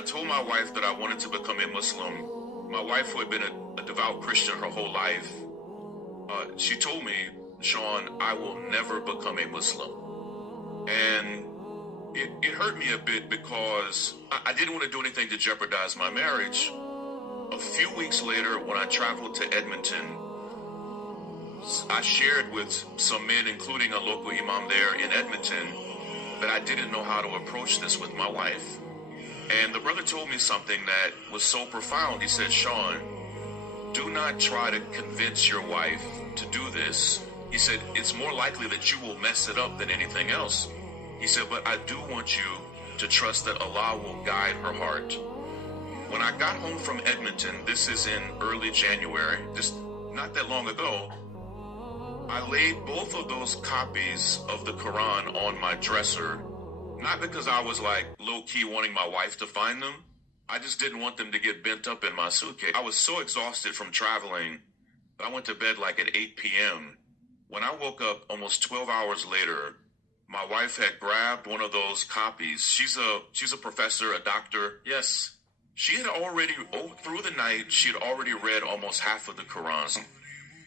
I told my wife that I wanted to become a Muslim, my wife, who had been a devout Christian her whole life, she told me, Sean, I will never become a Muslim. And it hurt me a bit because I didn't want to do anything to jeopardize my marriage. A few weeks later, when I traveled to Edmonton, I shared with some men, including a local imam there in Edmonton, that I didn't know how to approach this with my wife. And the brother told me something that was so profound. He said, Sean, do not try to convince your wife to do this. He said, it's more likely that you will mess it up than anything else. He said, but I do want you to trust that Allah will guide her heart. When I got home from Edmonton, this is in early January, just not that long ago, I laid both of those copies of the Quran on my dresser, not because I was like low-key wanting my wife to find them. I just didn't want them to get bent up in my suitcase. I was so exhausted from traveling that I went to bed like at 8 p.m. When I woke up almost 12 hours later, my wife had grabbed one of those copies. She's a professor, a doctor. Yes. She had already, through the night, she had already read almost half of the Quran.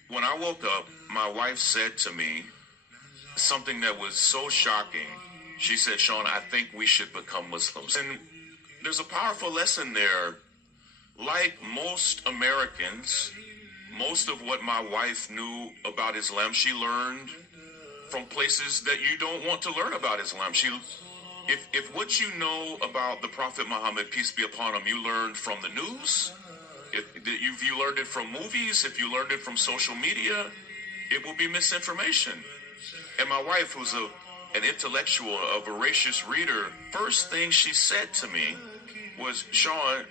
When I woke up, my wife said to me something that was so shocking. She said, Sean, I think we should become Muslims. And there's a powerful lesson there. Like most Americans, most of what my wife knew about Islam, she learned from places that you don't want to learn about Islam. If what you know about the Prophet Muhammad, peace be upon him, you learned from the news, if you learned it from movies, if you learned it from social media, it will be misinformation. And my wife, who's an intellectual, a voracious reader, first thing she said to me was, Sean,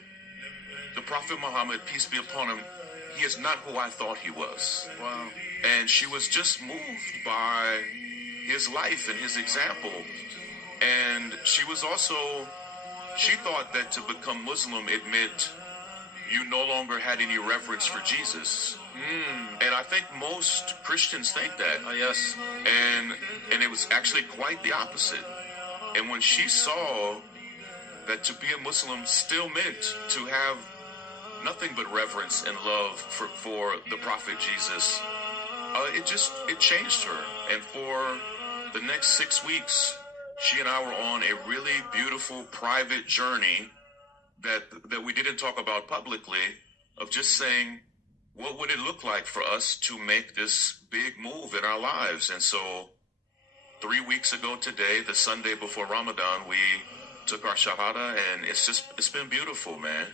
the Prophet Muhammad, peace be upon him, he is not who I thought he was. Wow. And she was just moved by his life and his example. And she was also, she thought that to become Muslim, it meant you no longer had any reverence for Jesus. And I think most Christians think that. Yes. And it was actually quite the opposite. And when she saw that to be a Muslim still meant to have nothing but reverence and love for the Prophet Jesus, it changed her. And for the next 6 weeks, she and I were on a really beautiful private journey that we didn't talk about publicly, of just saying, what would it look like for us to make this big move in our lives? And so 3 weeks ago today, the Sunday before Ramadan, we took our Shahada, and it's been beautiful, man.